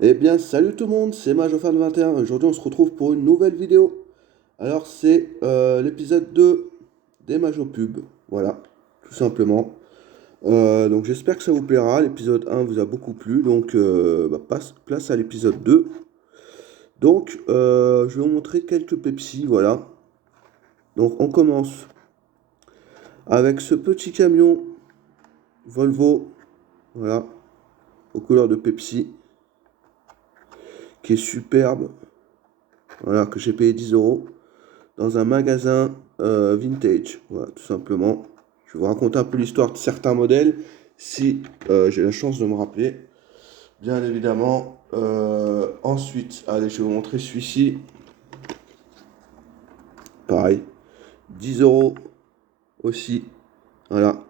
Eh bien, salut tout le monde, c'est Majofan21. Aujourd'hui, on se retrouve pour une nouvelle vidéo. Alors, c'est l'épisode 2 des Majopubs. Voilà, tout simplement. Donc, j'espère que ça vous plaira. L'épisode 1 vous a beaucoup plu. Donc, place à l'épisode 2. Donc, je vais vous montrer quelques Pepsi. Voilà. Donc, on commence avec ce petit camion Volvo. Voilà, aux couleurs de Pepsi, qui est superbe. Voilà, que j'ai payé 10 euros. Dans un magasin vintage. Voilà, tout simplement. Je vais vous raconter un peu l'histoire de certains modèles, si j'ai la chance de me rappeler. Bien évidemment. Ensuite, allez, je vais vous montrer celui-ci. Pareil. 10 euros aussi. Voilà.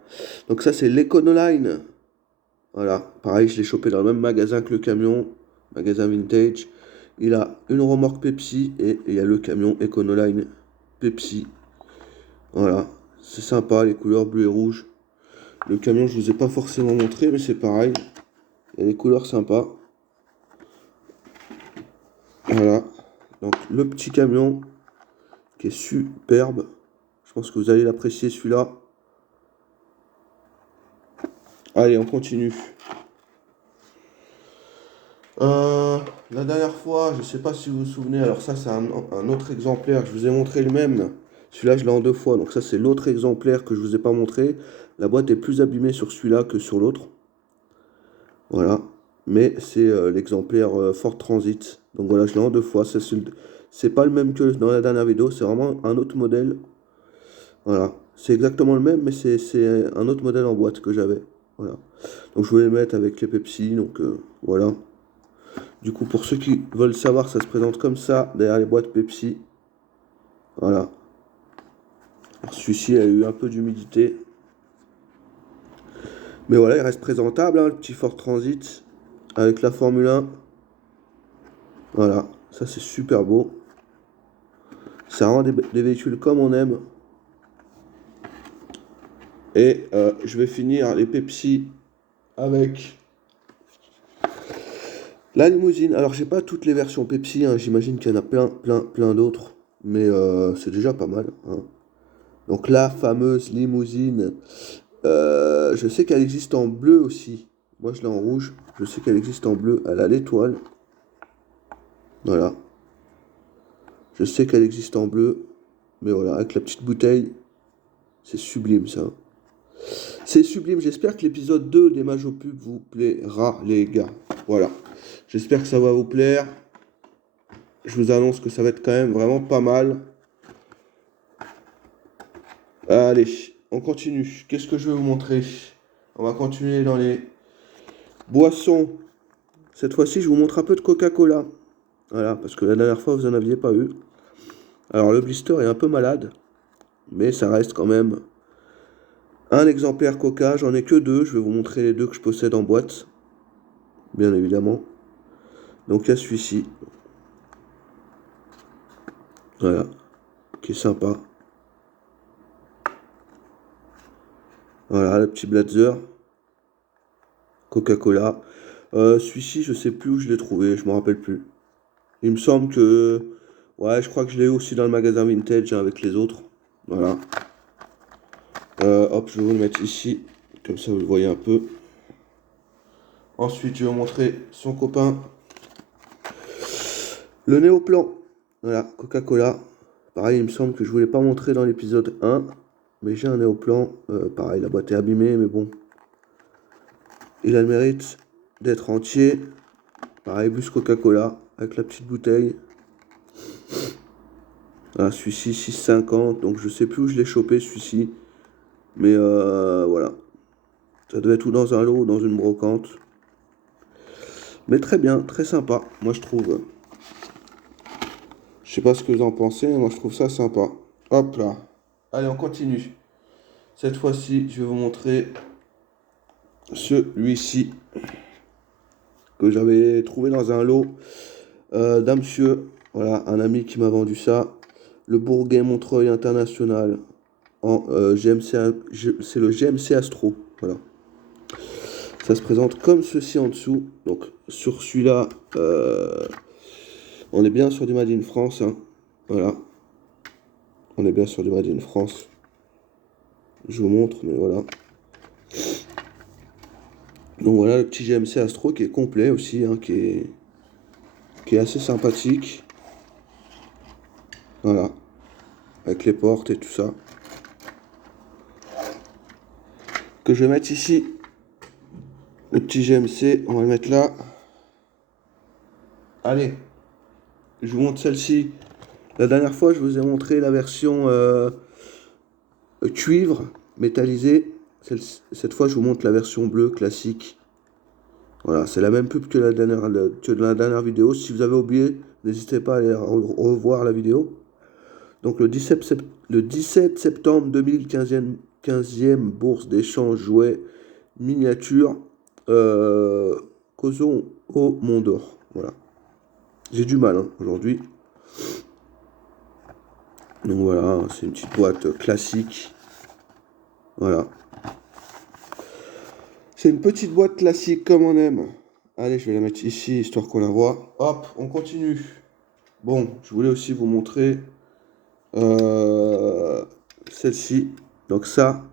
Donc ça, c'est l'Econoline. Voilà. Pareil, je l'ai chopé dans le même magasin que le camion. Magasin vintage. Il a une remorque Pepsi et il y a le camion Econoline Pepsi. Voilà. C'est sympa, les couleurs bleu et rouge. Le camion, je vous ai pas forcément montré, mais c'est pareil. Il y a des couleurs sympas. Voilà. Donc, le petit camion qui est superbe. Je pense que vous allez l'apprécier celui-là. Allez, on continue. La dernière fois, je sais pas si vous vous souvenez, alors ça, c'est un autre exemplaire. Je vous ai montré le même. Celui-là, je l'ai en deux fois. Donc, ça, c'est l'autre exemplaire que je vous ai pas montré. La boîte est plus abîmée sur celui-là que sur l'autre. Voilà. Mais c'est l'exemplaire Ford Transit. Donc voilà, je l'ai en deux fois. C'est pas le même que dans la dernière vidéo, c'est vraiment un autre modèle. Voilà. C'est exactement le même, mais c'est un autre modèle en boîte que j'avais. Voilà. Donc je voulais le mettre avec les Pepsi. Donc voilà. Du coup, pour ceux qui veulent savoir, ça se présente comme ça derrière les boîtes Pepsi. Voilà. Alors, celui-ci a eu un peu d'humidité. Mais voilà, il reste présentable, hein, le petit Ford Transit avec la Formule 1. Voilà. Ça, c'est super beau. Ça rend des véhicules comme on aime. Et je vais finir les Pepsi avec la limousine. Alors, j'ai pas toutes les versions Pepsi, hein. J'imagine qu'il y en a plein d'autres. Mais c'est déjà pas mal, hein. Donc, la fameuse limousine. Je sais qu'elle existe en bleu aussi. Moi, je l'ai en rouge. Je sais qu'elle existe en bleu. Elle a l'étoile. Voilà. Je sais qu'elle existe en bleu. Mais voilà, avec la petite bouteille. C'est sublime, ça. C'est sublime, j'espère que l'épisode 2 des Majopubs vous plaira, les gars. Voilà. J'espère que ça va vous plaire. Je vous annonce que ça va être quand même vraiment pas mal. Allez, on continue. Qu'est-ce que je vais vous montrer? On va continuer dans les boissons. Cette fois-ci, je vous montre un peu de Coca-Cola. Voilà, parce que la dernière fois, vous n'en aviez pas eu. Alors, le blister est un peu malade, mais ça reste quand même un exemplaire Coca. J'en ai que deux. Je vais vous montrer les deux que je possède en boîte, bien évidemment. Donc, il y a celui-ci. Voilà, qui est sympa. Voilà, le petit Blazer. Coca-Cola. Celui-ci, je sais plus où je l'ai trouvé, je me rappelle plus. Il me semble que... Ouais, je crois que je l'ai eu aussi dans le magasin vintage, hein, avec les autres. Voilà. Hop, je vais vous le mettre ici. Comme ça, vous le voyez un peu. Ensuite, je vais vous montrer son copain. Le Néoplan. Voilà, Coca-Cola. Pareil, il me semble que je ne voulais pas montrer dans l'épisode 1. Mais j'ai un Néoplan. Pareil, la boîte est abîmée, mais bon. Il a le mérite d'être entier. Pareil, bus Coca-Cola. Avec la petite bouteille. Ah, celui-ci, 6,50. Donc, je sais plus où je l'ai chopé, celui-ci. Mais voilà. Ça devait être tout dans un lot ou dans une brocante. Mais très bien, très sympa, moi je trouve. Je sais pas ce que vous en pensez, mais moi je trouve ça sympa. Hop là. Allez, on continue. Cette fois-ci, je vais vous montrer celui-ci que j'avais trouvé dans un lot d'un monsieur. Voilà, un ami qui m'a vendu ça. Le Bourget Montreuil International en GMC, c'est le GMC Astro. Voilà. Ça se présente comme ceci en dessous. Donc sur celui-là, on est bien sur du Made in France, hein. Voilà. On est bien sur du Made in France. Je vous montre, mais voilà. Donc voilà le petit GMC Astro qui est complet aussi, hein, qui est assez sympathique. Voilà. Avec les portes et tout ça. Que je vais mettre ici. Le petit GMC, on va le mettre là. Allez. Je vous montre celle-ci. La dernière fois, je vous ai montré la version cuivre métallisée. Cette fois, je vous montre la version bleue classique. Voilà, c'est la même pub que la dernière vidéo. Si vous avez oublié, n'hésitez pas à aller revoir la vidéo. Donc le 17 septembre 2015, 15e bourse d'échange jouets miniature causons au Mont d'Or. Voilà. J'ai du mal, hein, aujourd'hui. Donc voilà, c'est une petite boîte classique. Voilà. C'est une petite boîte classique comme on aime. Allez, je vais la mettre ici, histoire qu'on la voit. Hop, on continue. Bon, je voulais aussi vous montrer celle-ci. Donc ça,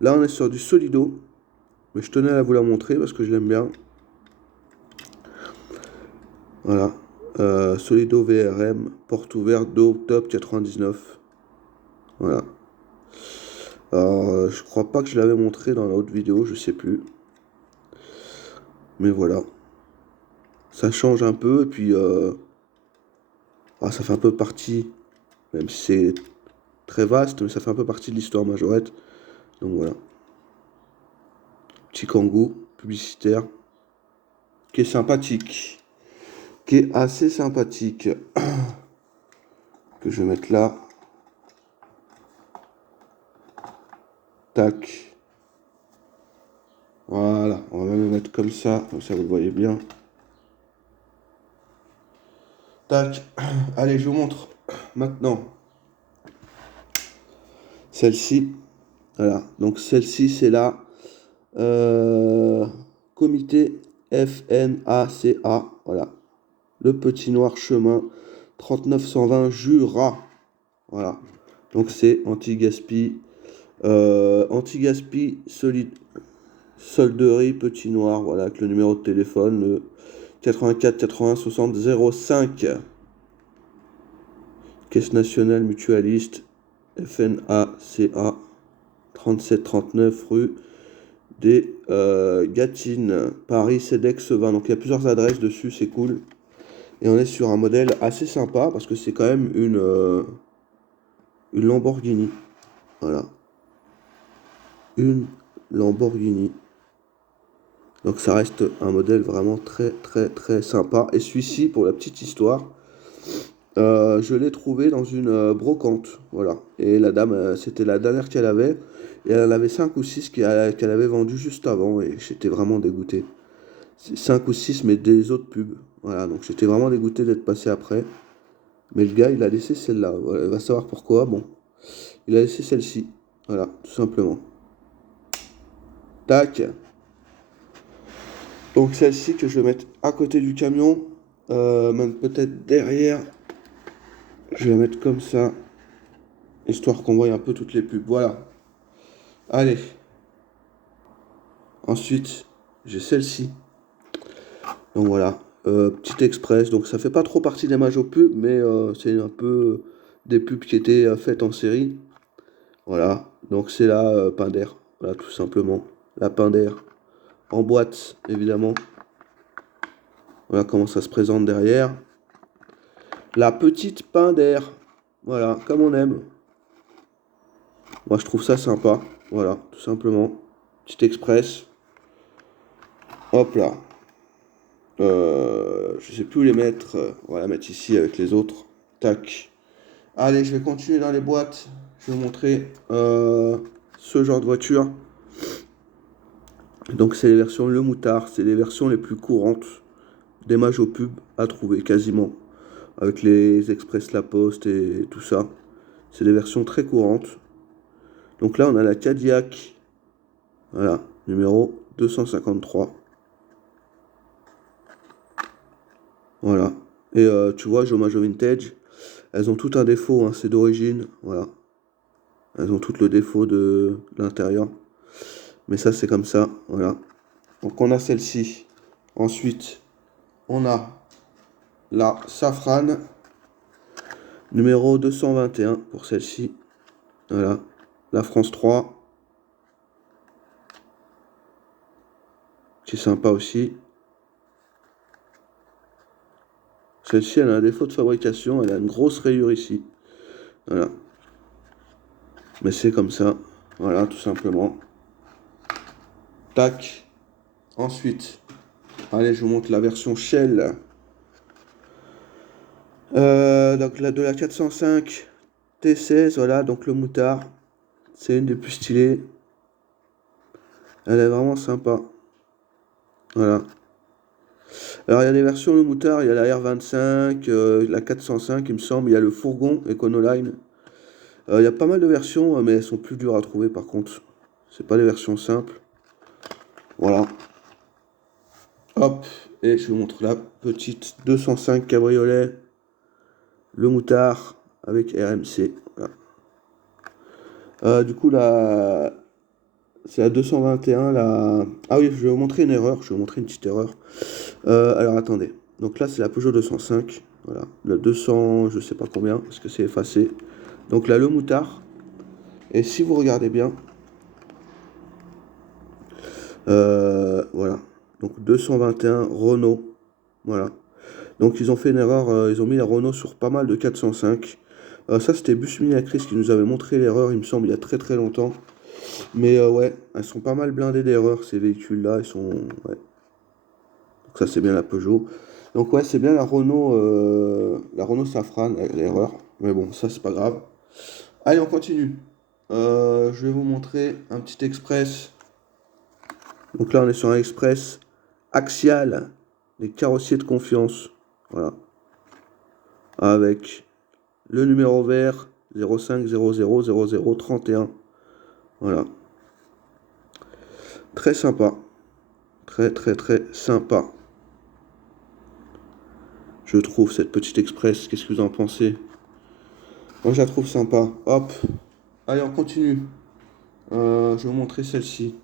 là on est sur du Solido. Mais je tenais à vous la montrer parce que je l'aime bien. Voilà. Solido VRM, porte ouverte 2 octobre 99. Voilà. Alors, je crois pas que je l'avais montré dans la autre vidéo, je sais plus. Mais voilà. Ça change un peu, et puis ça fait un peu partie, même si c'est très vaste, mais ça fait un peu partie de l'histoire Majorette. Donc voilà. Petit Kangoo publicitaire, qui est sympathique. Qui est assez sympathique. Que je vais mettre là. Tac. Voilà, on va même le mettre comme ça vous le voyez bien. Tac. Allez, je vous montre maintenant. Celle-ci. Voilà, donc celle-ci, c'est la comité FNACA. Voilà. Le petit noir chemin 3920 Jura. Voilà. Donc c'est anti-gaspi. Anti-gaspi solide. Solderie petit noir. Voilà, avec le numéro de téléphone. Le 84 80 60 05. Caisse nationale mutualiste. FNACA. 37 39 rue des Gâtines, Paris, CEDEX 20. Donc il y a plusieurs adresses dessus, c'est cool. Et on est sur un modèle assez sympa parce que c'est quand même une Lamborghini. Voilà. Une Lamborghini. Donc ça reste un modèle vraiment très très très sympa. Et celui-ci, pour la petite histoire, je l'ai trouvé dans une brocante. Voilà. Et la dame, c'était la dernière qu'elle avait. Et elle en avait 5 ou 6 qu'elle avait vendu juste avant. Et j'étais vraiment dégoûté. 5 ou 6 mais des autres pubs. Voilà, donc j'étais vraiment dégoûté d'être passé après. Mais le gars, il a laissé celle-là. Voilà, il va savoir pourquoi. Bon, il a laissé celle-ci. Voilà, tout simplement. Tac. Donc celle-ci que je vais mettre à côté du camion. Même peut-être derrière. Je vais la mettre comme ça. Histoire qu'on voit un peu toutes les pubs. Voilà. Allez. Ensuite, j'ai celle-ci. Donc voilà. Petit express. Donc ça fait pas trop partie des Majo pubs, mais c'est un peu des pubs qui étaient faites en série. Voilà. Donc c'est la Pinder. Voilà, tout simplement. La Pinder. En boîte, évidemment. Voilà comment ça se présente derrière. La petite Pinder. Voilà, comme on aime. Moi, je trouve ça sympa. Voilà, tout simplement. Petit express. Hop là. Je sais plus où les mettre. On va la mettre ici avec les autres. Tac. Allez, je vais continuer dans les boîtes. Je vais vous montrer ce genre de voiture. Donc, c'est les versions Le Moutard. C'est les versions les plus courantes des Majo pub à trouver quasiment. Avec les Express La Poste et tout ça. C'est des versions très courantes. Donc là, on a la Cadillac. Voilà, numéro 253. Voilà. Et tu vois, Jomajo Vintage, elles ont tout un défaut, hein, c'est d'origine. Voilà. Elles ont tout le défaut de l'intérieur. Mais ça, c'est comme ça. Voilà. Donc, on a celle-ci. Ensuite, on a la Safran, numéro 221 pour celle-ci. Voilà. La France 3. C'est sympa aussi. Celle-ci, elle a un défaut de fabrication. Elle a une grosse rayure ici. Voilà. Mais c'est comme ça. Voilà, tout simplement. Tac. Ensuite, allez, je vous montre la version Shell. Donc de la 405 T16, voilà, donc le moutard. C'est une des plus stylées. Elle est vraiment sympa. Voilà. Alors il y a des versions le moutard, il y a la R25, la 405 il me semble, il y a le fourgon Econoline. Il y a pas mal de versions, mais elles sont plus dures à trouver par contre. C'est pas des versions simples. Voilà. Hop, et je vous montre la petite 205 cabriolet. Le moutard avec RMC. Voilà. Du coup, c'est la 221. Ah oui, je vais vous montrer une erreur. Je vais vous montrer une petite erreur. Alors attendez. Donc là, c'est la Peugeot 205. Voilà. Le 200, je sais pas combien, parce que c'est effacé. Donc là, le moutard. Et si vous regardez bien, voilà. Donc 221 Renault. Voilà. Donc ils ont fait une erreur. Ils ont mis la Renault sur pas mal de 405. Ça, c'était Bus Minacris qui nous avait montré l'erreur, il me semble, il y a très très longtemps. Mais ouais, elles sont pas mal blindées d'erreurs, ces véhicules-là. Ils sont. Ouais. Donc ça, c'est bien la Peugeot. Donc ouais, c'est bien la Renault Safran, l'erreur. Mais bon, ça, c'est pas grave. Allez, on continue. Je vais vous montrer un petit express. Donc là, on est sur un express axial, des carrossiers de confiance. Voilà. Avec le numéro vert 05000031. Voilà. Très sympa. Très très très sympa. Je trouve cette petite express. Qu'est-ce que vous en pensez? Moi je la trouve sympa. Hop. Allez, on continue. Je vais vous montrer celle-ci.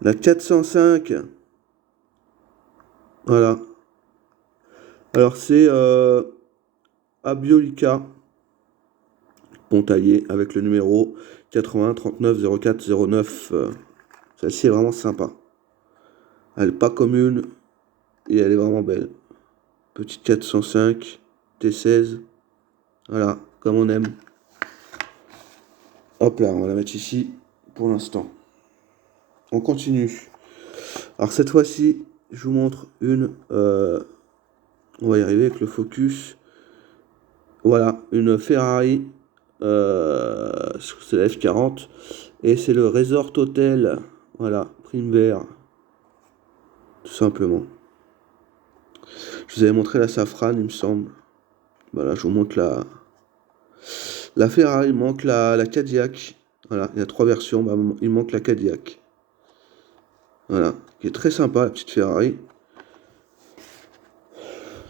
La 405. Voilà. Alors c'est Abiolica Pontaillé avec le numéro 80 39 04 09. Celle-ci est vraiment sympa. Elle n'est pas commune et elle est vraiment belle. Petite 405 T16. Voilà, comme on aime. Hop là, on va la mettre ici pour l'instant. On continue. Alors cette fois-ci, je vous montre une. On va y arriver avec le focus. Voilà, une Ferrari. C'est la F40. Et c'est le Resort Hotel. Voilà, prime vert. Tout simplement. Je vous avais montré la Safran, il me semble. Voilà, je vous montre la Ferrari. Il manque la Cadillac. Voilà, il y a 3 versions. Bah, il manque la Cadillac. Voilà, qui est très sympa, la petite Ferrari.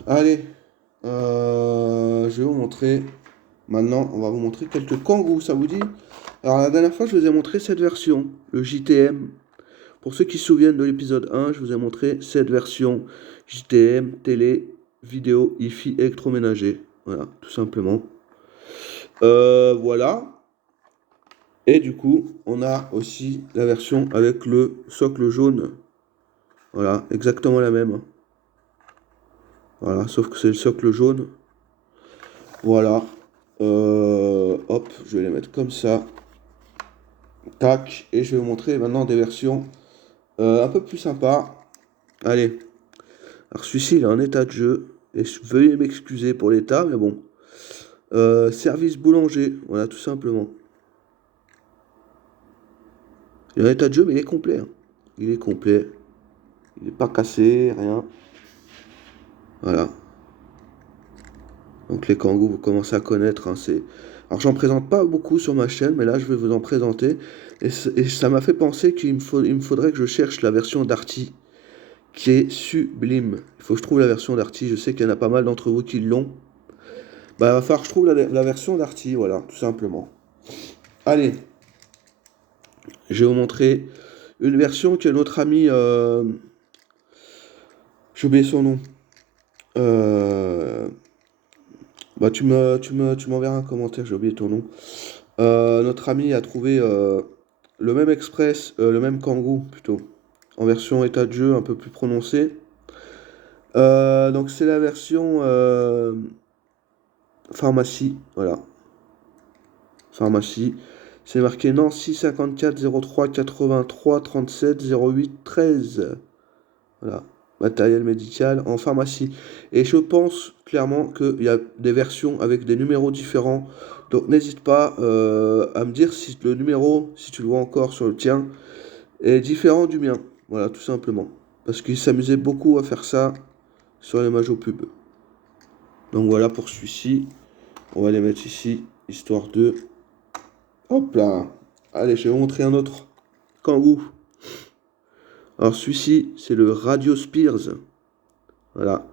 Allez, je vais vous montrer. Maintenant, on va vous montrer quelques Kangoo, ça vous dit? Alors, la dernière fois, je vous ai montré cette version, le JTM. Pour ceux qui se souviennent de l'épisode 1, je vous ai montré cette version JTM, télé, vidéo, hi-fi, électroménager. Voilà, tout simplement. Voilà. Et du coup, on a aussi la version avec le socle jaune. Voilà, exactement la même. Voilà, sauf que c'est le socle jaune. Voilà. Hop, je vais les mettre comme ça. Tac. Et je vais vous montrer maintenant des versions un peu plus sympas. Allez. Alors celui-ci, il est en état de jeu. Et veuillez m'excuser pour l'état, mais bon. Service boulanger. Voilà, tout simplement. Il est en état de jeu, mais il est complet. Hein. Il est complet. Il n'est pas cassé, rien. Voilà. Donc les Kangoo, vous commencez à connaître. Hein, alors j'en présente pas beaucoup sur ma chaîne, mais là je vais vous en présenter. Et ça m'a fait penser il me faudrait que je cherche la version Darty, qui est sublime. Il faut que je trouve la version Darty. Je sais qu'il y en a pas mal d'entre vous qui l'ont. Bah, il va falloir que je trouve la version Darty, voilà, tout simplement. Allez, je vais vous montrer une version que notre ami... j'ai oublié son nom. Euh, Bah, tu m'enverras un commentaire, j'ai oublié ton nom. Notre ami a trouvé le même Express, le même Kangoo plutôt, en version état de jeu un peu plus prononcée. Donc c'est la version pharmacie, voilà, pharmacie. C'est marqué Nancy 54 03 83 37 08 13. Voilà, matériel médical en pharmacie. Et je pense clairement qu'il y a des versions avec des numéros différents. Donc n'hésite pas à me dire si le numéro, si tu le vois encore sur le tien, est différent du mien. Voilà, tout simplement. Parce qu'il s'amusait beaucoup à faire ça sur les Majo pubs. Donc voilà pour celui-ci. On va les mettre ici, histoire de... Hop là. Allez, je vais vous montrer un autre Kangoo. Alors celui-ci, c'est le Radio Spears. Voilà.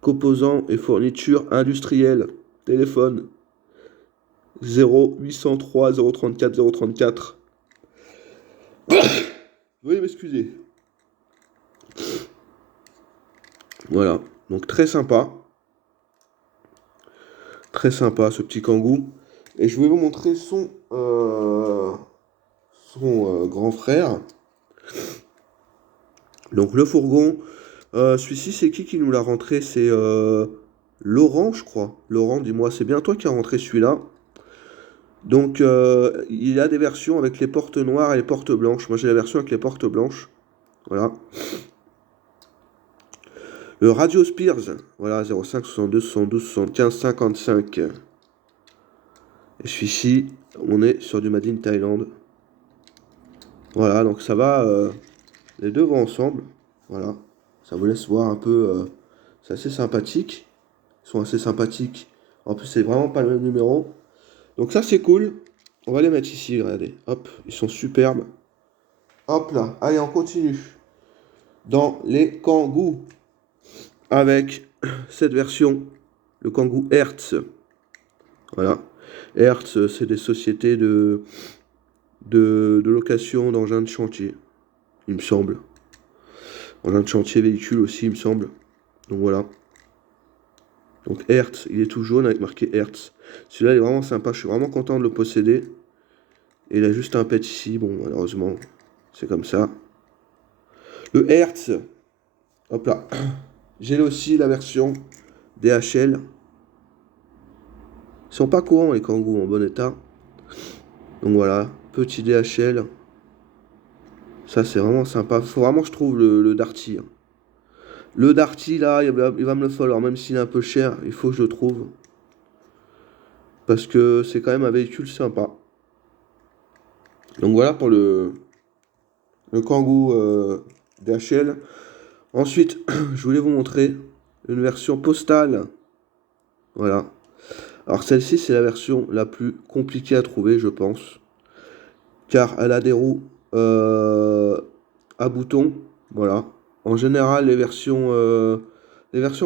Composants et fournitures industrielles. Téléphone 0803 034 034. Veuillez m'excuser. Voilà. Donc très sympa. Très sympa ce petit Kangoo. Et je vais vous montrer son grand frère. Donc le fourgon. Celui-ci, c'est qui nous l'a rentré? C'est Laurent, je crois. Laurent, dis-moi, c'est bien toi qui as rentré celui-là. Donc, il y a des versions avec les portes noires et les portes blanches. Moi, j'ai la version avec les portes blanches. Voilà. Le Radio Spears. Voilà, 05 62 72 75 55. Et celui-ci, on est sur du Made in Thailand. Voilà, donc ça va. Les deux vont ensemble. Voilà. Ça vous laisse voir un peu. C'est assez sympathique. Ils sont assez sympathiques. En plus, c'est vraiment pas le même numéro. Donc ça, c'est cool. On va les mettre ici, regardez. Hop, ils sont superbes. Hop là. Allez, on continue. Dans les Kangoo. Avec cette version, le Kangoo Hertz. Voilà. Hertz, c'est des sociétés de location d'engins de chantier, il me semble. Engins de chantier véhicule aussi, il me semble. Donc voilà. Donc Hertz, il est tout jaune avec marqué Hertz. Celui-là, il est vraiment sympa. Je suis vraiment content de le posséder. Et il a juste un pet ici. Bon, malheureusement, c'est comme ça. Le Hertz. Hop là. J'ai aussi la version DHL. Ils sont pas courants les Kangoo en bon état. Donc voilà, petit DHL. Ça c'est vraiment sympa. Faut vraiment que je trouve le Darty. Hein. Le Darty là, il va me le falloir. Même s'il est un peu cher, il faut que je le trouve. Parce que c'est quand même un véhicule sympa. Donc voilà pour le Kangoo DHL. Ensuite, je voulais vous montrer une version postale. Voilà. Alors celle-ci, c'est la version la plus compliquée à trouver, je pense. Car elle a des roues à boutons. Voilà. En général, les versions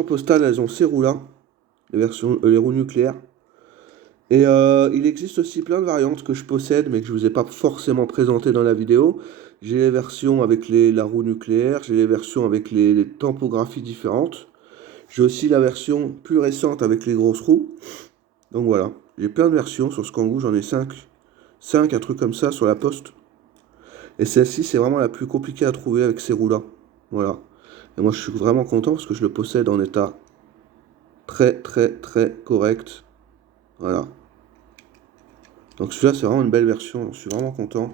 postales, elles ont ces roues-là. Les roues nucléaires. Et il existe aussi plein de variantes que je possède, mais que je ne vous ai pas forcément présentées dans la vidéo. J'ai les versions avec la roue nucléaire, j'ai les versions avec les tampographies différentes. J'ai aussi la version plus récente avec les grosses roues. Donc voilà, j'ai plein de versions sur ce Kangoo, j'en ai 5. 5, un truc comme ça sur la poste. Et celle-ci, c'est vraiment la plus compliquée à trouver avec ces roues-là. Voilà. Et moi, je suis vraiment content parce que je le possède en état très, très, très correct. Voilà. Donc celui-là, c'est vraiment une belle version. Je suis vraiment content.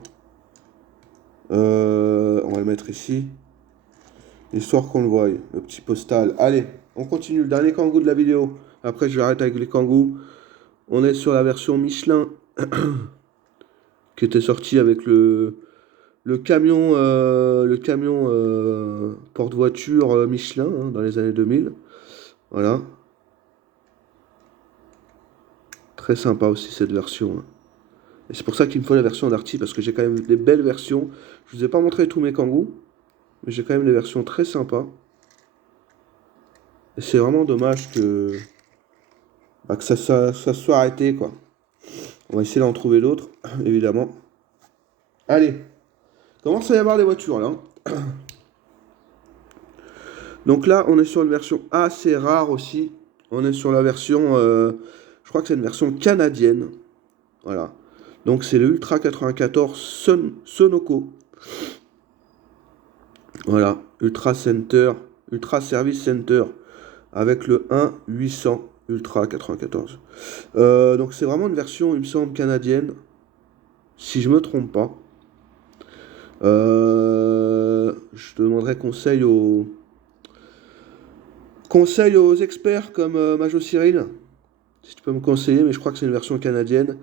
On va le mettre ici. Histoire qu'on le voie. Le petit postal. Allez, on continue. Le dernier Kangoo de la vidéo. Après, je vais arrêter avec les Kangoo. On est sur la version Michelin. Qui était sortie avec le camion porte-voiture Michelin hein, dans les années 2000. Voilà. Très sympa aussi cette version. Hein. Et c'est pour ça qu'il me faut la version Darty, parce que j'ai quand même des belles versions. Je vous ai pas montré tous mes Kangoo, mais j'ai quand même des versions très sympas. Et c'est vraiment dommage que ça soit arrêté, quoi. On va essayer d'en trouver d'autres, évidemment. Allez, commence à y avoir des voitures, là. Donc là, on est sur une version assez rare aussi. On est sur la version, je crois que c'est une version canadienne. Voilà. Donc c'est le Ultra 94 Sonoco. Voilà, Ultra Service Center avec le 1-800 Ultra 94. Donc c'est vraiment une version, il me semble, canadienne, si je me trompe pas. Je demanderai conseil aux experts comme Majo Cyril, si tu peux me conseiller, mais je crois que c'est une version canadienne.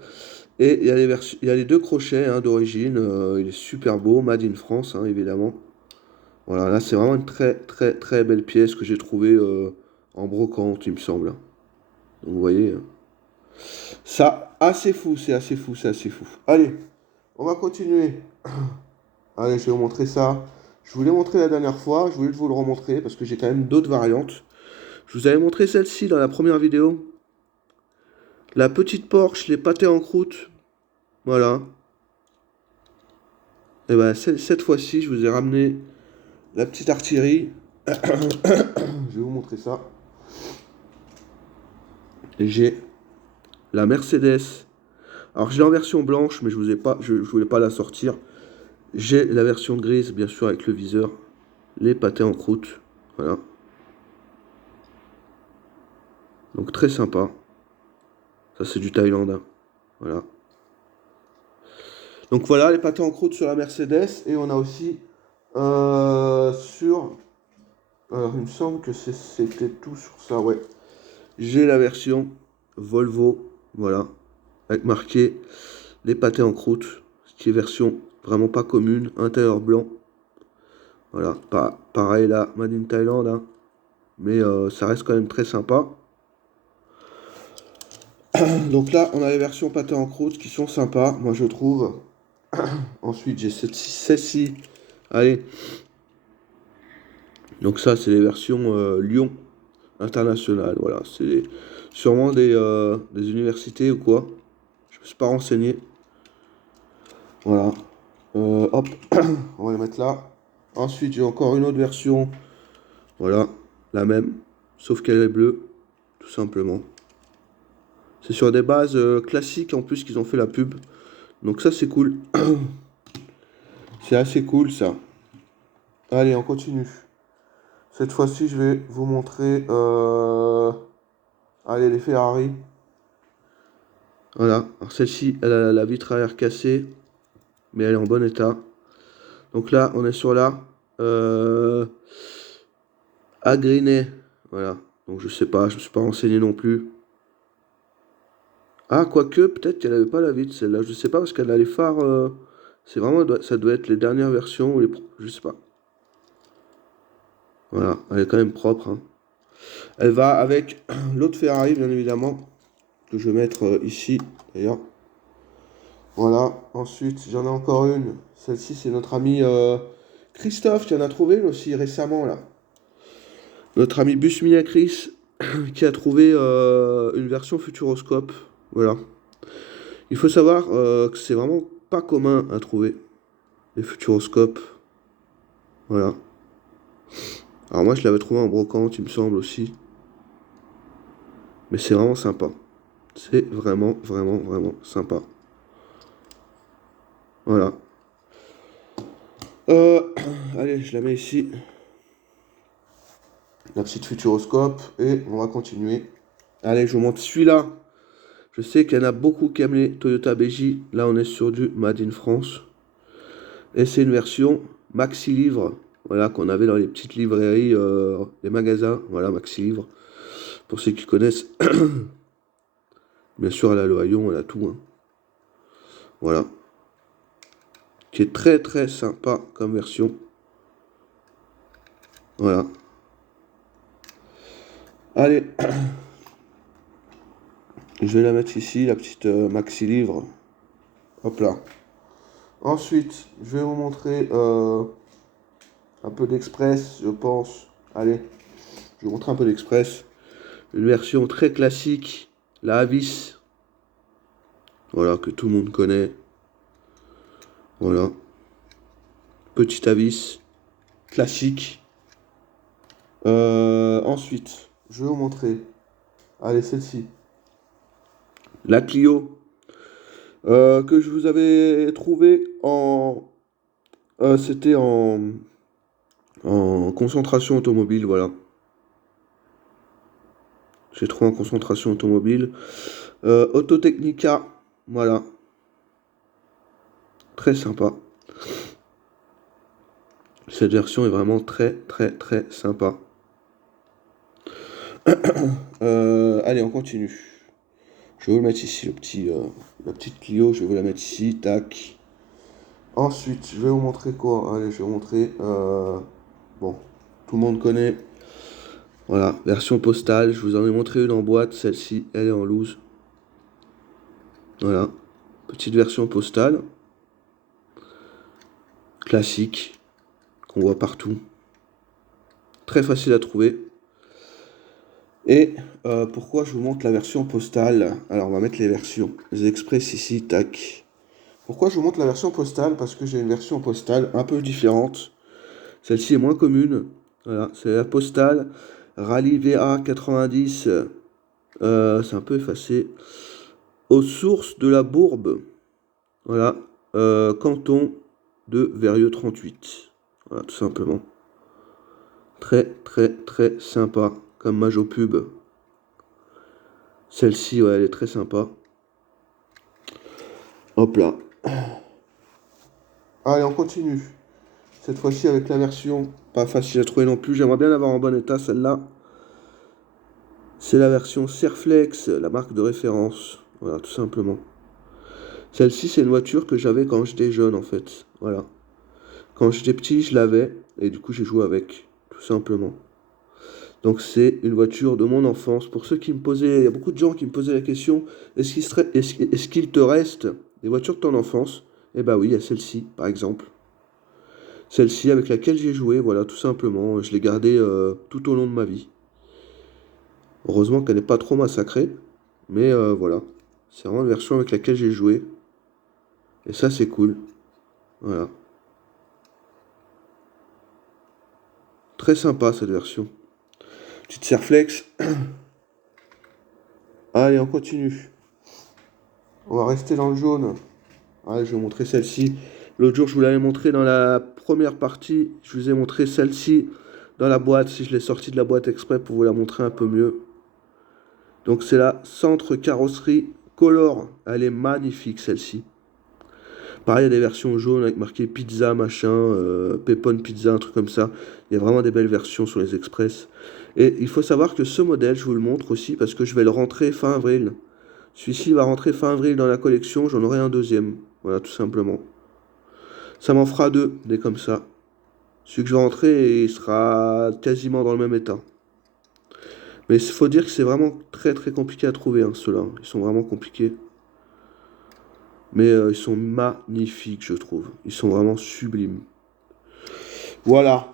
Et il y a les deux crochets hein, d'origine, il est super beau, Made in France, hein, évidemment. Voilà, là c'est vraiment une très très très belle pièce que j'ai trouvée en brocante, il me semble. Donc vous voyez, ça, assez fou, c'est assez fou, c'est assez fou. Allez, on va continuer. Allez, je vais vous montrer ça. Je vous l'ai montré la dernière fois, je voulais vous le remontrer parce que j'ai quand même d'autres variantes. Je vous avais montré celle-ci dans la première vidéo. La petite Porsche, les pâtés en croûte. Voilà. Et ben cette fois-ci, je vous ai ramené la petite artillerie. Je vais vous montrer ça. J'ai la Mercedes. Alors j'ai en version blanche, mais je voulais pas la sortir. J'ai la version grise, bien sûr, avec le viseur. Les pâtés en croûte. Voilà. Donc très sympa. Ça c'est du Thaïlande. Hein. Voilà. Donc voilà, les pâtés en croûte sur la Mercedes. Et on a aussi sur... Alors il me semble que c'était tout sur ça, ouais. J'ai la version Volvo. Voilà. Avec marqué les pâtés en croûte. Ce qui est version vraiment pas commune. Intérieur blanc. Voilà. Pareil là, Made in Thailand. Hein. Mais ça reste quand même très sympa. Donc là, on a les versions pâté en croûte qui sont sympas, moi je trouve. Ensuite, j'ai celle-ci. Allez. Donc ça, c'est les versions Lyon internationales. Voilà, c'est sûrement des universités ou quoi. Je ne me suis pas renseigné. Voilà. Hop, on va les mettre là. Ensuite, j'ai encore une autre version. Voilà, la même, sauf qu'elle est bleue, tout simplement. C'est sur des bases classiques en plus qu'ils ont fait la pub. Donc ça, c'est cool. C'est assez cool ça. Allez, on continue. Cette fois-ci, je vais vous montrer allez, les Ferrari. Voilà. Alors celle-ci, elle a la vitre arrière cassée, mais elle est en bon état. Donc là, on est sur la Agrinet. Voilà. Donc je sais pas, je me suis pas renseigné non plus. Ah, quoique, peut-être qu'elle avait pas la vitre celle-là. Je sais pas parce qu'elle a les phares. C'est vraiment, ça doit être les dernières versions ou je sais pas. Voilà, elle est quand même propre. Hein. Elle va avec l'autre Ferrari, bien évidemment, que je vais mettre ici, d'ailleurs. Voilà, ensuite, j'en ai encore une. Celle-ci, c'est notre ami Christophe qui en a trouvé une aussi récemment, là. Notre ami Busmia Chris qui a trouvé une version Futuroscope. Voilà. Il faut savoir que c'est vraiment pas commun à trouver, les Futuroscopes. Voilà. Alors moi, je l'avais trouvé en brocante, il me semble aussi. Mais c'est vraiment sympa. C'est vraiment, vraiment, vraiment sympa. Voilà. Euh, allez, je la mets ici. La petite Futuroscope. Et on va continuer. Allez, je vous montre celui-là. Je sais qu'il y en a beaucoup qui aiment les Toyota BJ. Là, on est sur du Made in France. Et c'est une version Maxi Livre. Voilà, qu'on avait dans les petites librairies, les magasins. Voilà, Maxi Livre. Pour ceux qui connaissent. Bien sûr, elle a le haillon, elle a tout. Hein. Voilà. Qui est très très sympa comme version. Voilà. Allez. Je vais la mettre ici, la petite maxi livre. Hop là. Ensuite, je vais vous montrer un peu d'Express, je pense. Allez, je vais vous montrer un peu d'Express. Une version très classique, la Avis. Voilà, que tout le monde connaît. Voilà. Petite Avis, classique. Ensuite, je vais vous montrer. Allez, celle-ci. La Clio. Que je vous avais trouvé en... c'était en concentration automobile, voilà. J'ai trouvé en concentration automobile. Autotechnica, voilà. Très sympa. Cette version est vraiment très très sympa. Allez, on continue. Je vais vous le mettre ici, la petite Clio, je vais vous la mettre ici, tac. Ensuite, je vais vous montrer quoi? Allez, je vais vous montrer... bon, tout le monde connaît. Voilà, version postale, je vous en ai montré une en boîte, celle-ci, elle est en loose. Voilà, petite version postale. Classique, qu'on voit partout. Très facile à trouver. Et pourquoi je vous montre la version postale? Alors, on va mettre les versions. Les Express ici, tac. Pourquoi je vous montre la version postale? Parce que j'ai une version postale un peu différente. Celle-ci est moins commune. Voilà, c'est la postale Rallye VA 90. C'est un peu effacé. Aux sources de la Bourbe. Voilà, canton de Verrieux 38. Voilà, tout simplement. Très sympa comme Majo pub. Celle-ci, ouais, elle est très sympa. Hop là. Allez, on continue. Cette fois-ci avec la version pas facile à trouver non plus. J'aimerais bien l'avoir en bon état, celle-là. C'est la version Serflex, la marque de référence. Voilà, tout simplement. Celle-ci, c'est une voiture que j'avais quand j'étais jeune, en fait. Voilà. Quand j'étais petit, je l'avais. Et du coup, j'ai joué avec. Tout simplement. Donc, c'est une voiture de mon enfance. Pour ceux qui me posaient... Il y a beaucoup de gens qui me posaient la question, est-ce qu'il te reste des voitures de ton enfance? Eh ben oui, il y a celle-ci, par exemple. Celle-ci avec laquelle j'ai joué, voilà, tout simplement. Je l'ai gardée tout au long de ma vie. Heureusement qu'elle n'est pas trop massacrée. Mais voilà. C'est vraiment une version avec laquelle j'ai joué. Et ça, c'est cool. Voilà. Très sympa, cette version. Petite Serflex. Allez, on continue. On va rester dans le jaune. Allez, je vais vous montrer celle-ci. L'autre jour, je vous l'avais montré dans la première partie. Je vous ai montré celle-ci dans la boîte. Si je l'ai sortie de la boîte exprès pour vous la montrer un peu mieux. Donc, c'est la Centre Carrosserie Color. Elle est magnifique, celle-ci. Pareil, il y a des versions jaunes avec marqué pizza, machin, Pepon Pizza, un truc comme ça. Il y a vraiment des belles versions sur les Express. Et il faut savoir que ce modèle, je vous le montre aussi parce que je vais le rentrer fin avril. Celui-ci va rentrer fin avril dans la collection, j'en aurai un deuxième. Voilà, tout simplement. Ça m'en fera deux, des comme ça. Celui que je vais rentrer, il sera quasiment dans le même état. Mais il faut dire que c'est vraiment très compliqué à trouver, hein, ceux-là. Ils sont vraiment compliqués. Mais ils sont magnifiques, je trouve. Ils sont vraiment sublimes. Voilà.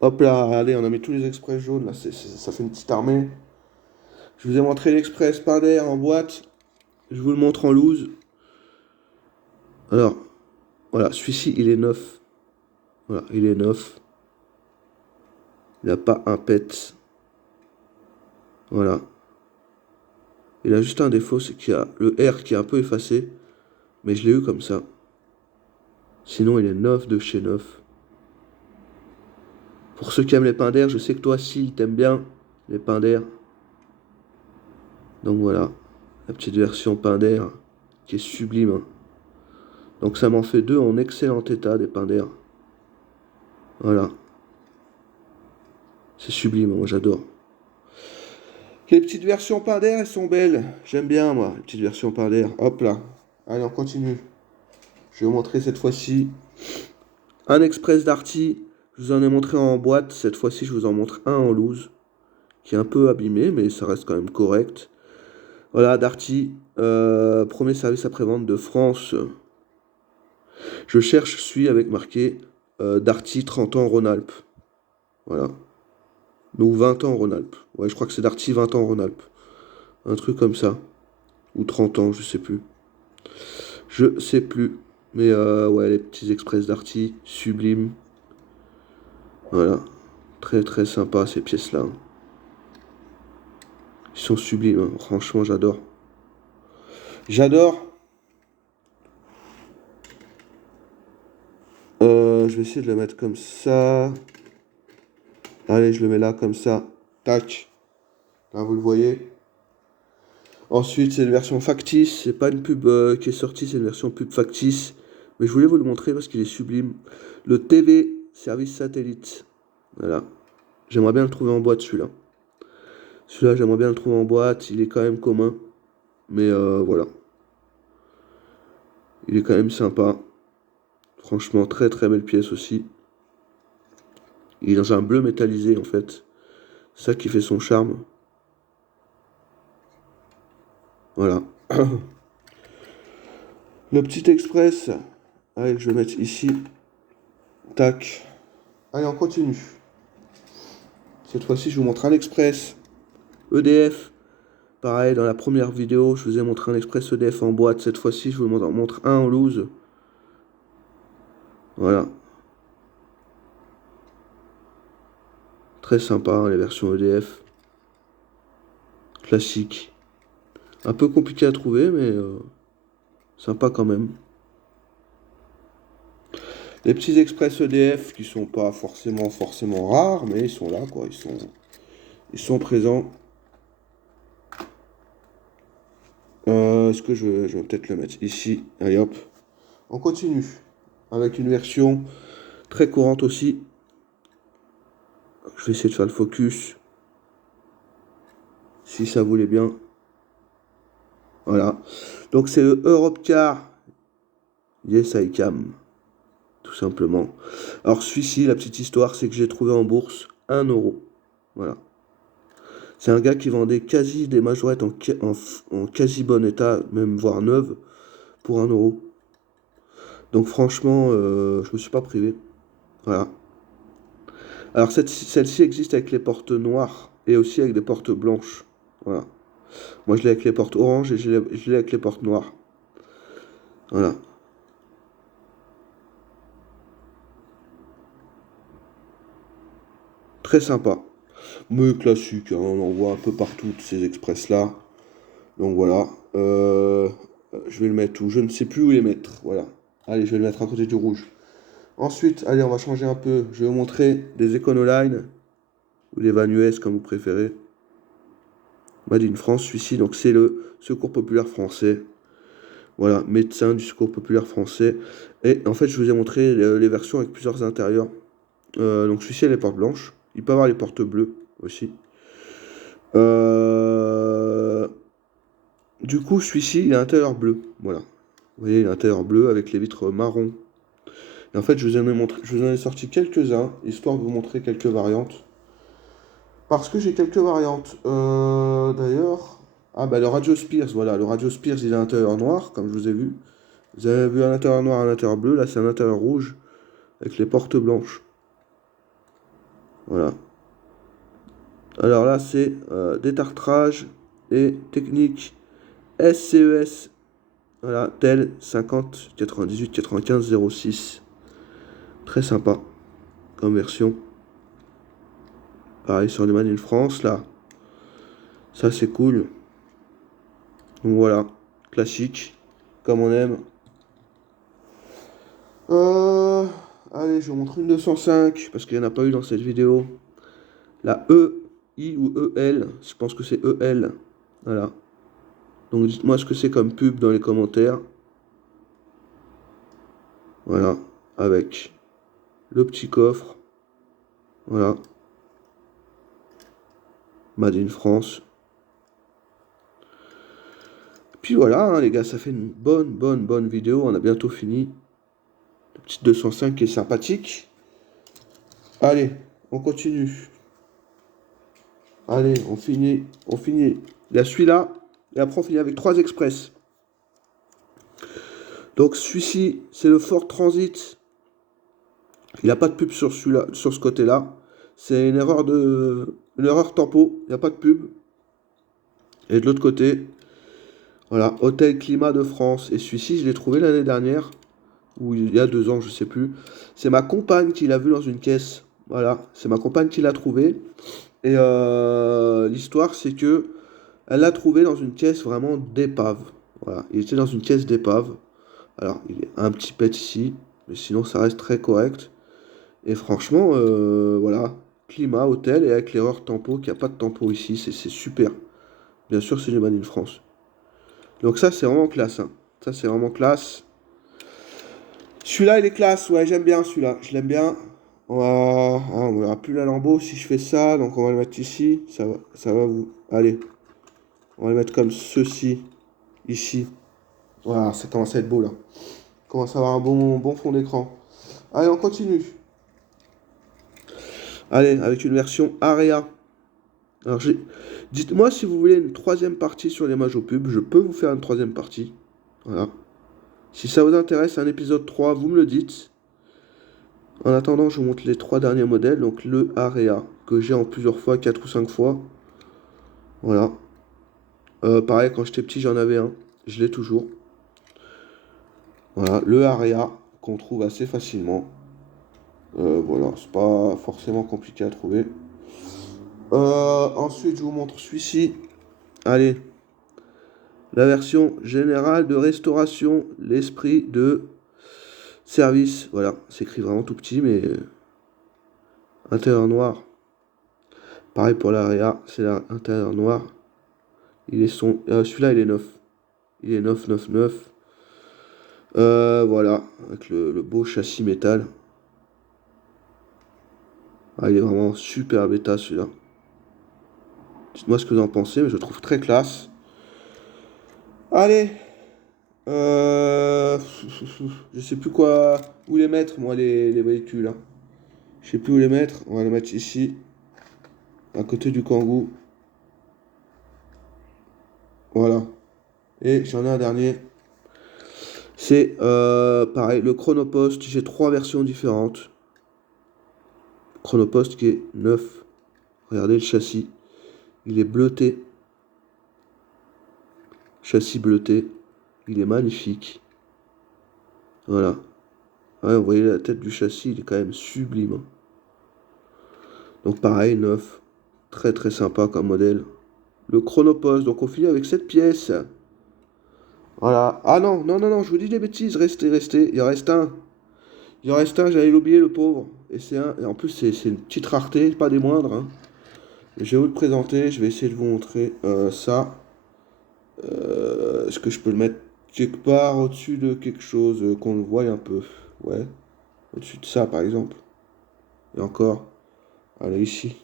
Hop là, allez, on a mis tous les express jaunes. Là, ça fait une petite armée. Je vous ai montré l'express Pinder en boîte. Je vous le montre en loose. Alors, voilà, celui-ci, il est neuf. Voilà, il est neuf. Il n'a pas un pet. Voilà. Il a juste un défaut, c'est qu'il y a le R qui est un peu effacé. Mais je l'ai eu comme ça. Sinon, il est neuf de chez neuf. Pour ceux qui aiment les Pinder, je sais que toi, si, t'aimes bien les Pinder. Donc voilà, la petite version Pinder qui est sublime, hein. Donc ça m'en fait deux en excellent état des Pinder. Voilà. C'est sublime, moi j'adore. Les petites versions Pinder, elles sont belles. J'aime bien, moi, les petites versions Pinder. Hop là. Allez, on continue. Je vais vous montrer cette fois-ci un Express Darty. Je vous en ai montré en boîte. Cette fois-ci, je vous en montre un en loose. Qui est un peu abîmé, mais ça reste quand même correct. Voilà, Darty, premier service après-vente de France. Je suis avec marqué Darty 30 ans Rhône-Alpes. Voilà. Ou 20 ans Rhône-Alpes. Ouais, je crois que c'est Darty 20 ans Rhône-Alpes. Un truc comme ça. Ou 30 ans, je sais plus. Je sais plus. Mais ouais, les petits express Darty, sublimes. Voilà. Très très sympa ces pièces-là. Ils sont sublimes, hein. Franchement, j'adore. J'adore. Je vais essayer de le mettre comme ça. Allez, je le mets là comme ça. Tac. Là, vous le voyez. Ensuite, c'est une version factice. C'est pas une pub qui est sortie, c'est une version pub factice. Mais je voulais vous le montrer parce qu'il est sublime. Le TV service satellite. Voilà. J'aimerais bien le trouver en boîte celui-là. Celui-là, j'aimerais bien le trouver en boîte. Il est quand même commun. Mais voilà. Il est quand même sympa. Franchement, très très belle pièce aussi. Il est dans un bleu métallisé en fait. C'est ça qui fait son charme. Voilà. Le petit express. Allez, je vais mettre ici. Tac. Allez, on continue. Cette fois-ci, je vous montre un express EDF. Pareil, dans la première vidéo, je vous ai montré un express EDF en boîte. Cette fois-ci, je vous montre un en loose. Voilà. Très sympa, hein, les versions EDF. Classique. Un peu compliqué à trouver, mais sympa quand même. Les petits express EDF qui sont pas forcément rares, mais ils sont là, quoi. Ils sont présents. Est-ce que je vais peut-être le mettre ici? Allez hop. On continue. Avec une version très courante aussi. Je vais essayer de faire le focus. Si ça voulait bien. Voilà. Donc c'est le Europcar Yes I Cam. Tout simplement. Alors celui-ci, la petite histoire, c'est que j'ai trouvé en bourse 1 euro. Voilà. C'est un gars qui vendait quasi des majorettes en quasi bon état, même voire neuve, pour 1 euro. Donc franchement, je me suis pas privé. Voilà. Alors celle-ci existe avec les portes noires et aussi avec des portes blanches. Voilà. Moi je l'ai avec les portes oranges et je l'ai avec les portes noires. Voilà. Très sympa. Mais classique, hein, on en voit un peu partout ces express-là. Donc voilà. Je vais le mettre où? Je ne sais plus où les mettre. Voilà. Allez, je vais le mettre à côté du rouge. Ensuite, allez, on va changer un peu. Je vais vous montrer des Econoline ou les Van US comme vous préférez. Made in France, celui-ci, donc c'est le Secours Populaire Français. Voilà, médecin du Secours Populaire Français. Et en fait, je vous ai montré les versions avec plusieurs intérieurs. Donc celui-ci a les portes blanches. Il peut avoir les portes bleues aussi. Du coup, celui-ci, il a l'intérieur bleu. Voilà. Vous voyez, l'intérieur bleu avec les vitres marron. Et en fait, je vous en ai sorti quelques-uns, histoire de vous montrer quelques variantes. Parce que j'ai quelques variantes. D'ailleurs. Ah bah le Radio Spears, voilà. Le Radio Spears, il a un intérieur noir, comme je vous ai vu. Vous avez vu un intérieur noir, un intérieur bleu. Là, c'est un intérieur rouge avec les portes blanches. Voilà. Alors là, c'est détartrage et technique SCES. Voilà, tel 50 98 95 06. Très sympa comme version. Pareil sur les Made in France, là. Ça, c'est cool. Donc voilà, classique, comme on aime. Euh, Allez, je vous montre une 205, parce qu'il n'y en a pas eu dans cette vidéo. La E, I ou EL, je pense que c'est EL. Voilà. Donc dites-moi ce que c'est comme pub dans les commentaires. Voilà, avec le petit coffre. Voilà. Made in France. Puis voilà, hein, les gars, ça fait une bonne vidéo. On a bientôt fini. La petite 205 qui est sympathique. Allez, on continue. Allez, on finit. Il y a celui-là. Et après, on finit avec 3 express. Donc, celui-ci, c'est le Ford Transit. Il n'y a pas de pub sur celui-là, sur ce côté-là. C'est une erreur tempo. Il n'y a pas de pub. Et de l'autre côté, voilà, Hôtel Climat de France. Et celui-ci, je l'ai trouvé l'année dernière, ou il y a 2 ans, je sais plus. C'est ma compagne qui l'a vu dans une caisse. Voilà, c'est ma compagne qui l'a trouvé. Et l'histoire, c'est que elle l'a trouvé dans une caisse vraiment d'épave. Voilà, il était dans une caisse d'épave. Alors, il est un petit pet ici, mais sinon, ça reste très correct. Et franchement, voilà, climat, hôtel, et avec l'erreur tempo, qu'il n'y a pas de tempo ici, c'est super. Bien sûr, c'est du Made in France. Donc ça, c'est vraiment classe, hein. Ça, c'est vraiment classe. Celui-là, il est classe, ouais, j'aime bien celui-là. Je l'aime bien. On verra plus la lambeau si je fais ça, donc on va le mettre ici. Ça va vous... Allez, on va le mettre comme ceci, ici. Voilà, ça commence à être beau, là. On commence à avoir un bon fond d'écran. Allez, on continue. Allez, avec une version Area. Alors, dites-moi si vous voulez une troisième partie sur les Majo Pub. Je peux vous faire une troisième partie. Voilà. Si ça vous intéresse, un épisode 3, vous me le dites. En attendant, je vous montre les 3 derniers modèles. Donc, le Area, que j'ai en plusieurs fois, 4 ou 5 fois. Voilà. Pareil, quand j'étais petit, j'en avais un. Je l'ai toujours. Voilà, le Area, qu'on trouve assez facilement. Voilà, c'est pas forcément compliqué à trouver. Ensuite, je vous montre celui-ci. Allez, la version générale de restauration, l'esprit de service. Voilà, c'est écrit vraiment tout petit, mais intérieur noir. Pareil pour l'Area, c'est l'intérieur noir. Celui-là, il est neuf. Il est 999. Voilà, avec le beau châssis métal. Ah, il est vraiment super bêta celui-là. Dites-moi ce que vous en pensez, mais je le trouve très classe. Allez, je sais plus quoi, où les mettre, moi, les véhicules, hein. Je sais plus où les mettre. On va les mettre ici, à côté du Kangoo. Voilà. Et j'en ai un dernier. C'est pareil, le Chronopost. J'ai 3 versions différentes. Chronopost qui est neuf. Regardez le châssis. Il est bleuté. Châssis bleuté. Il est magnifique. Voilà. Ouais, vous voyez la tête du châssis, il est quand même sublime, hein. Donc pareil, neuf. Très très sympa comme modèle. Le Chronopost. Donc on finit avec cette pièce. Voilà. Ah non, non, non, non, je vous dis des bêtises. Restez, restez. Il en reste un. Il en reste un, j'allais l'oublier, le pauvre. Et c'est un. Et en plus, c'est une petite rareté, pas des moindres, hein. Je vais vous le présenter. Je vais essayer de vous montrer ça. Est-ce que je peux le mettre quelque part au-dessus de quelque chose qu'on le voie un peu? Ouais. Au-dessus de ça, par exemple. Et encore. Allez, ici.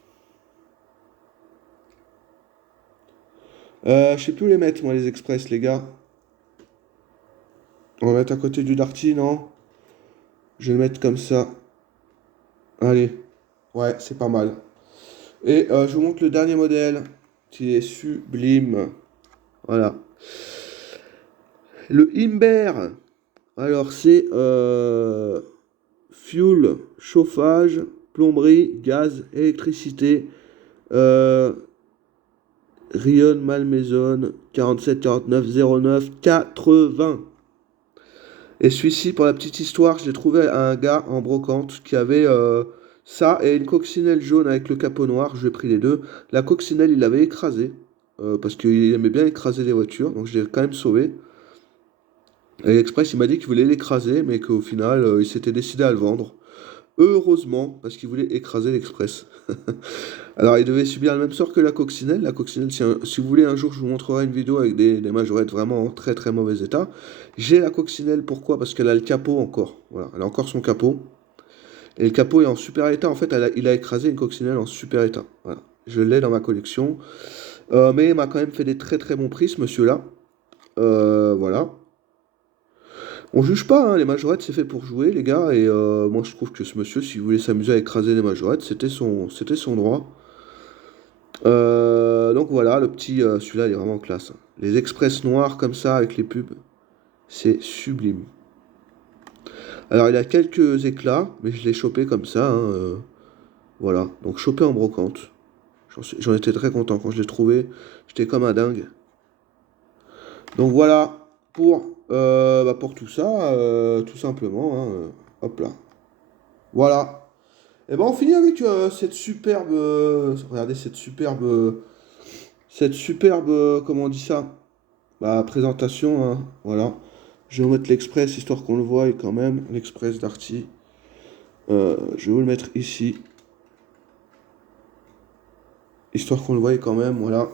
Je sais plus où les mettre, moi, les express, les gars. On va mettre à côté du Darty, non? Je vais le mettre comme ça. Allez. Ouais, c'est pas mal. Et je vous montre le dernier modèle, qui est sublime. Voilà. Le Imber. Alors, c'est fuel, chauffage, plomberie, gaz, électricité. Euh, Rion Malmaison 47 49 09 80. Et celui-ci, pour la petite histoire, je l'ai trouvé à un gars en brocante qui avait ça et une coccinelle jaune avec le capot noir. Je lui ai pris les deux. La coccinelle, il l'avait écrasée parce qu'il aimait bien écraser les voitures, donc je l'ai quand même sauvé. Et l'Express, il m'a dit qu'il voulait l'écraser, mais qu'au final, il s'était décidé à le vendre. Heureusement, parce qu'il voulait écraser l'Express. Alors, il devait subir le même sort que la coccinelle. La coccinelle, si vous voulez, un jour, je vous montrerai une vidéo avec des majorettes vraiment en très très mauvais état. J'ai la coccinelle, pourquoi? Parce qu'elle a le capot encore. Voilà, elle a encore son capot. Et le capot est en super état. En fait, il a écrasé une coccinelle en super état. Voilà. Je l'ai dans ma collection. Mais il m'a quand même fait des très très bons prix, ce monsieur-là. Voilà. On juge pas, hein, les majorettes c'est fait pour jouer, les gars. Et moi, je trouve que ce monsieur, s'il voulait s'amuser à écraser les majorettes, c'était son droit. Donc voilà, le petit, celui-là, il est vraiment classe, hein. Les express noirs comme ça avec les pubs, c'est sublime. Alors il a quelques éclats, mais je l'ai chopé comme ça, hein, voilà. Donc chopé en brocante. J'en étais très content quand je l'ai trouvé. J'étais comme un dingue. Donc voilà pour tout ça, tout simplement, hein, hop là. Voilà. Et ben on finit avec cette superbe, regardez cette superbe, comment on dit ça? Bah, présentation, hein, voilà. Je vais vous mettre l'Express, histoire qu'on le voie quand même. L'Express Darty. Je vais vous le mettre ici, histoire qu'on le voie quand même, voilà.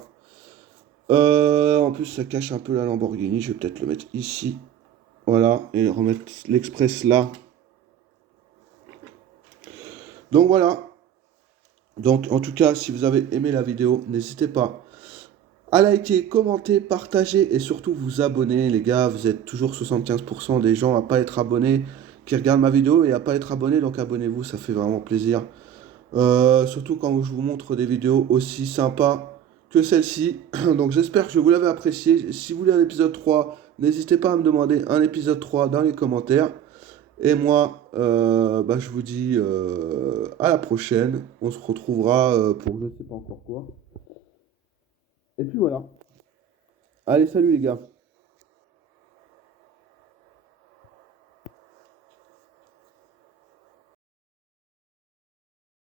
En plus, ça cache un peu la Lamborghini. Je vais peut-être le mettre ici, voilà, et remettre l'Express là. Donc voilà. Donc en tout cas, si vous avez aimé la vidéo, n'hésitez pas à liker, commenter, partager et surtout vous abonner, les gars. Vous êtes toujours 75% des gens à pas être abonnés qui regardent ma vidéo et à pas être abonnés, donc abonnez-vous, ça fait vraiment plaisir. Surtout quand je vous montre des vidéos aussi sympas que celle-ci. Donc j'espère que vous l'avez apprécié. Si vous voulez un épisode 3, n'hésitez pas à me demander un épisode 3 dans les commentaires. Et moi, bah, je vous dis à la prochaine. On se retrouvera pour je ne sais pas encore quoi. Et puis voilà. Allez, salut les gars.